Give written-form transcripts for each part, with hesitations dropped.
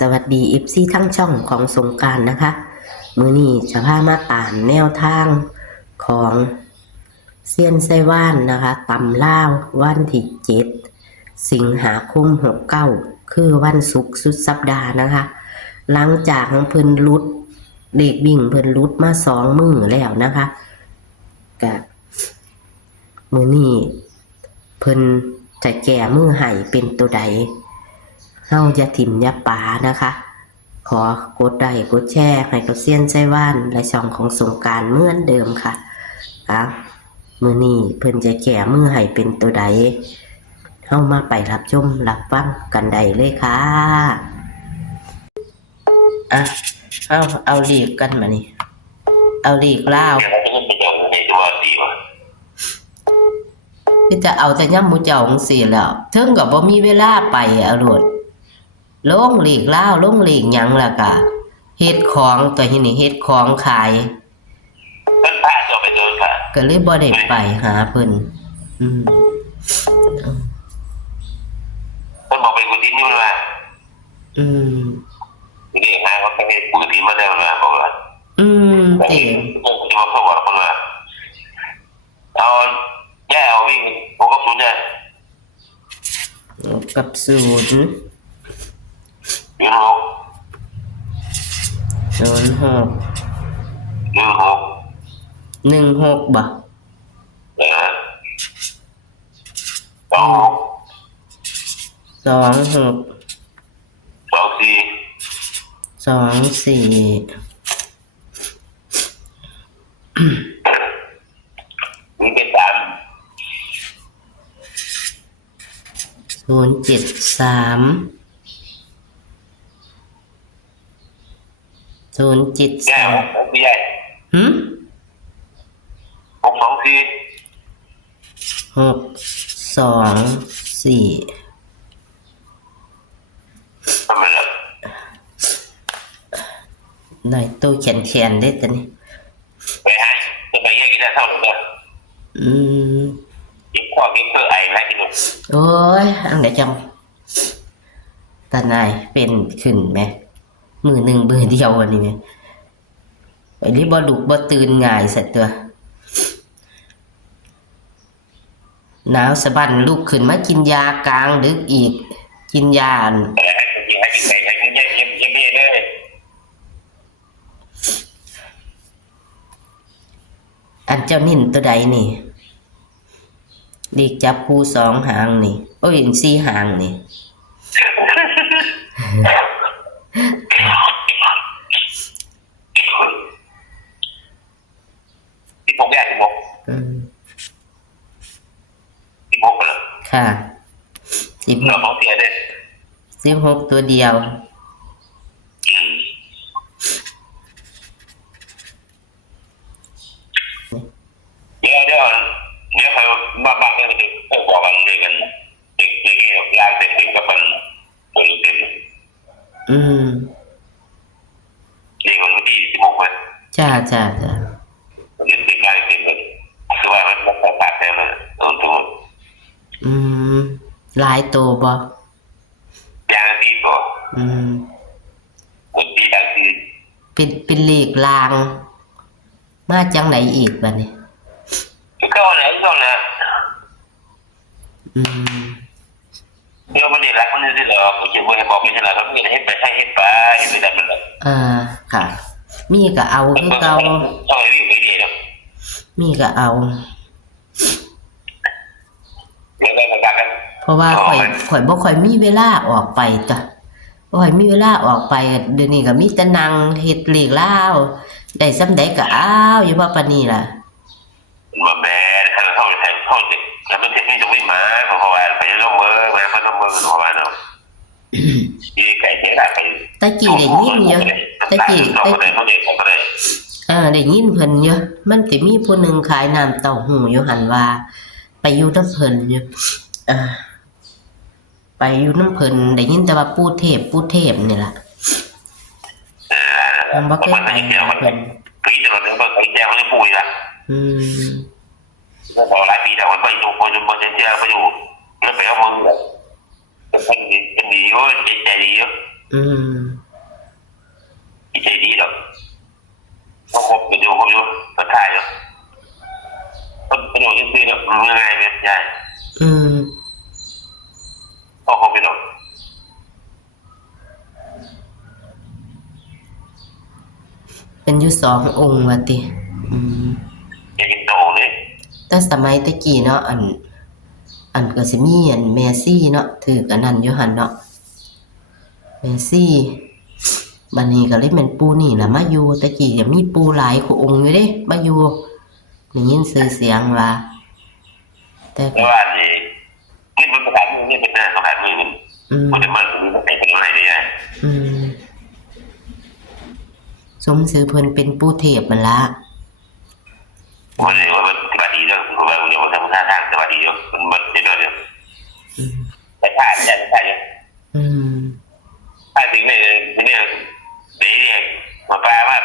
สวัสดีFCทั้งช่องของสงกรานต์นะคะมื้อนี้จะพามาตามแนวทางของเซียนไส้ว่านนะคะตำลาววันที่7สิงหาคม69คือวันศุกร์สุดสัปดาห์นะคะหลังจากเพิ่นหลุดเด็กวิ่งเพิ่นหลุดมา2มื้อแล้วนะคะก็มื้อนี้เพิ่นจะแก้มือให้เป็นตัวใดเฮาอย่าถิ่มอย่าป๋านะคะขอกดไลค์กดแชร์ให้กับเซียนไส้ว่านและช่องของสงกรานต์เหมือนเดิมค่ะมื้อนี้เพิ่นจะแก้มือให้เป็นตัวใดเฮามาไปรับชมรับฟังกันได้เลยค่ะเอาลีกกันมานี่เอาลีกลาวพี่จะเอาแต่ย่ำหมูเจ้าจังซี่แล้วถึงก็บ่มีเวลาไปเอาโลดลงลีกลาวลงลีกหยังล่ะกะเฮ็ดของตัวนี้เฮ็ดของขายเพิ่นพาเจ้าไปเดินค่ะก็เลยบ่ได้ไปหาเพิ่นเพิ่นบอกไปกุฏินี่มันว่านี่งานว่าไปกุฏิมาได้มันว่าบอกว่าเจ๋งที่มาบอกว่าเพิ่นว่าเอาแย่เอาวิ่งผมก็ศูนย์เนี่ยกับศูนย์ยืนหก16บ่26 24มีเป็น3 073แย่ไม่ใหญ่624ทำไมล่ะได้ตู้แขนได้ตัวนี้ไปหาจะไปแยกกินได้เท่าไหร่เนี่ยกินข้าวกินเพื่อไอ้ไรกินลูกโอ้ยอันไหนจังตาหนายเป็นขึ้นไหมมือหนึ่งเบอร์เดียววันนี้ไหมไอ้นี่บ่ลุกบ่ตื่นง่ายสัตว์ตัวหนาวสะบั้นลุกขึ้นมากินยากลางดึกอีกกินยาอันเจ้านิ่นตัวใดนี่เด็กจับคู่2 หางนี่โอ้ย4 หางนี่16แย่16เลยค่ะเราต้องเสียได้16ตัวเดียวเดี๋ยวใครบ้าเนี่ยต้องบอกกันเด็กกันเด็กลากเด็กกับมันบริเวณนี่มันที่16วันจ้าเด็กลากเด็กคือว่ามันต้องปากแทนเลยตัวหลายตัวบ่อย่างที่ก็ตีดังที่เป็นเลขลางมาจังไหนอีกบัดนี้ก็เนี่ยเดี๋ยวมันนี่รักมันนี่เหรอผมจะบอกไม่ใช่เหรอเขาไม่ได้ให้ไปให้ไปไม่ได้มันหรอกค่ะมีก็เอาคือเก่ามีก็เอาเพราะว่าข่อยบ่ค่อยมีเวลาออกไปจ้ะบ่ค่อยมีเวลาออกไปเดี๋ยวนี้ก็มีแต่นั่งเฮ็ดเลขลาวได้ซำใดก็อยู่ว่าปานนี้ล่ะบ่แม่นถ้าเฮาแล้วมันจะไม่มาเพราะว่าไปลงมือมาเพราะว่าเนาะที่ไก่เนี่ยได้ไปตะกี้ได้ยินเยอะตะกี้ได้ยินเพิ่นเยอะมันสิมีผู้หนึ่งขายน้ำเต้าหู้อยู่หั่นว่าไปอยู่นำเพิ่นอยู่ไปอยู่นำเพิ่นได้ยินแต่ว่าปู่เทพนี่ล่ะบ่เคยไปเพิ่นปีนึงเพิ่นไปแจ้งให้ปู่อีกล่ะก็หลายปีแล้วมันไปอยู่บ่จะเจอไปอยู่แล้วไปเอามือเป็นดีว่าใจดีอยู่ อืม อีใจดีหรอกเขาคบกันอยู่เขาอยู่สุดท้ายเนาะต้นประโยชน์ที่ซื้อเนาะมันง่ายไหมใช่ อืม เขาคบกันหรอก เป็นอยู่สององค์ว่าติอืม อย่ากินโตเลย แต่สมัยตะกี้เนาะอันก็สิมีอันแมซี่เนาะถือกันนั่นอยู่หั่นเนาะแมซี่บัดนี้ก็เลยแม่นปู่นี่ล่ะมาอยู่ตะกี้ก็มีปู่หลายองค์อยู่เด้มาอยู่ได้ยินชื่อเสียงว่าแต่ เพราะว่านี่นี่เป็นประธานมือนี่เป็นหน้าประธานมือมัน อืม มันจะมันเป็นอะไรเนี่ย อืมสมชื่อเพิ่นเป็นปู่เทพนั่นล่ะ มันเลยว่ามันสวัสดีเนาะเพราะว่ามันทำท่าทางสวัสดีเนาะมันเดี๋ยว อืม แต่ถ้าจะใช่ อืม ถ้าจริงเนี่ยเนี่ยเดี๋ยวมาแปลว่า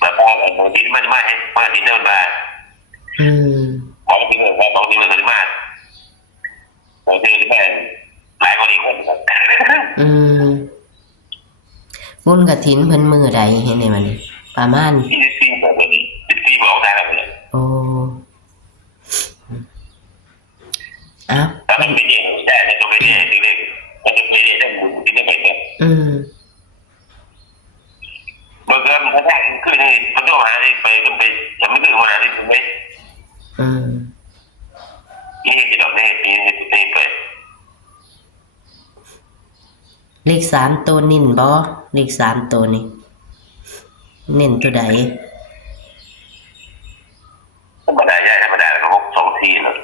บางทีมันไม่ให้บางทีเนี่ยมา อืม บางทีมันจะมาบางทีมันไม่หลายคนอีกคน อืมบุญกฐินเพิ่นมื้อใดเฮ็ดได้บัดนี้ประมาณ ที่บอกเลยที่บอกได้แล้วเลย โอ้อ้าว แต่มันไม่ได้แต่ในตัวไม่ได้เด็กมันจะไม่ได้ต้องดูที่ไม่เป็น อืม บางครั้งมันได้ขึ้นให้มันต้องหาไปขึ้นไปแต่ไม่ขึ้นมาได้ถึงไหม อืม นี่ที่เราได้ปีนี้ไป เลข3ตัวนิ่นบ่เลข3ตัวนี่เน้นตัวใด ธรรมดาใช่ธรรมดาก็6-2-4เลย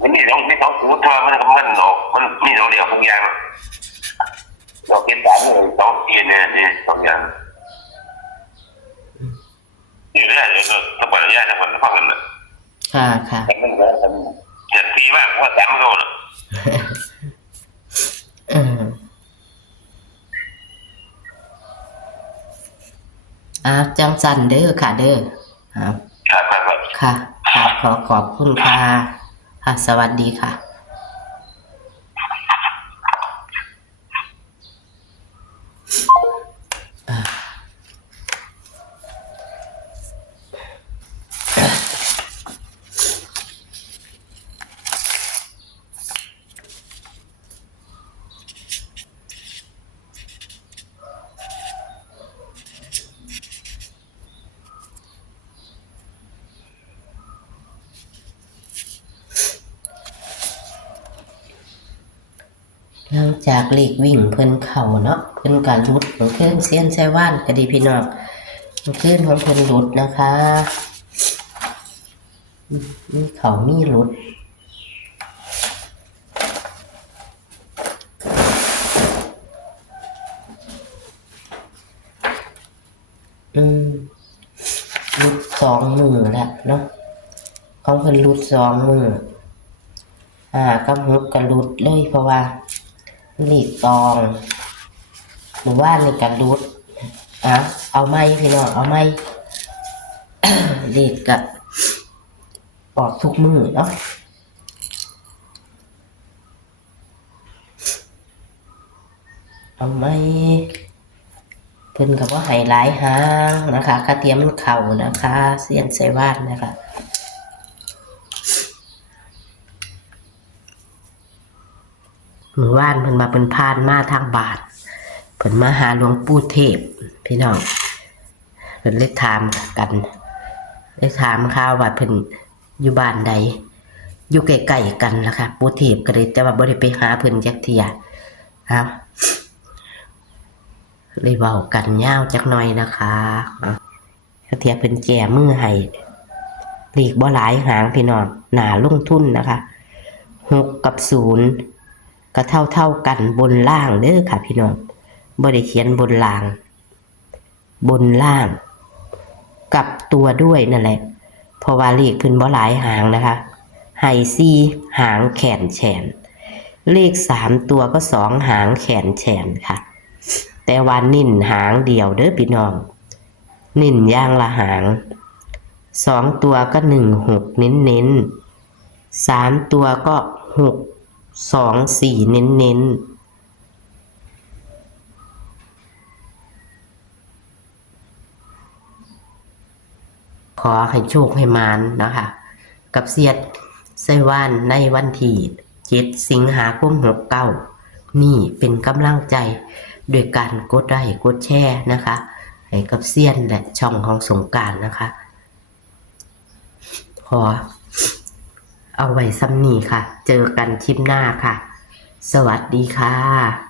มันนี่ต้องสมมติว่ามันออกมันมีเราเดียวทุกอย่างเราเก็บ3-2-4เนี่ยนี่สองอย่างนี่แหละก็ธรรมดาธรรมดาฟังกันนะ ค่ะค่ะ แต่มันอย่างที่ว่าว่า3โลนะ อืมจังสันเด้อค่ะเด้อครับ ครับ ค่ะค่ะขอบคุณค่ะค่ะสวัสดีค่ะหลังจากเลขวิ่งเพิ่นเข้าเนาะเพิ่นก็หลุดของเพิ่นเซียนไชว่านก็ดีพี่น้องเพิ่นของเพิ่นหลุดนะคะมีเขามีหลุดหลุด2 มือแล้วเนาะของเพิ่นหลุด2 มือกับ6ก็หลุดเลยเพราะว่าเลขตองหรือว่าในการรูดเอาไม้พี่น้องเอาไม้ เลขกะออกทุกมือเนาะเอาไม้เพิ่นกับว่าให้หลายหางนะคะกระเทียมมันเข่านะคะเสียนใส่ว่านนะคะมือว่านเพิ่นมาเป็นพานมาทางบาทเพิ่นมาหาหลวงปู่เทพพี่น้องเพิ่นเลยถามกันเลยถามข่าวว่าเพิ่นอยู่บ้านใดอยู่ใกล้ๆกันล่ะค่ะปู่เทพก็เลยแต่ว่าบ่ได้ไปหาเพิ่นจักเที่ยครับเลยเว้ากันยาวจักหน่อยนะคะกระเทียเพิ่นแก้มือให้เลขบ่หลายหางพี่น้องน่าลงทุนนะคะ6กับ0ก็เท่ากันบนล่างเด้อค่ะพี่น้องบ่ได้เขียนบนล่างบนล่างกับตัวด้วยนั่นแหละเพราะว่าเลขเพิ่นบ่หลายหางนะคะให้4หางแขนแฉนเลข3ตัวก็2หางแขนแฉนค่ะแต่ว่านิ่นหางเดียวเด้อพี่น้องนิ่นอย่างละหาง2ตัวก็16เน้นๆ3ตัวก็6 2 4เน้น ขอให้โชคให้มานนะคะ กับเสียดไส้ว่านในวันที่7 สิงหาคม 69นี่เป็นกำลังใจด้วยการกดไลค์กดแชร์นะคะ ให้กับเซียนและช่องของสงกรานต์นะคะ ขอเอาไว้ซ้ำนี้ค่ะ เจอกันคลิปหน้าค่ะ สวัสดีค่ะ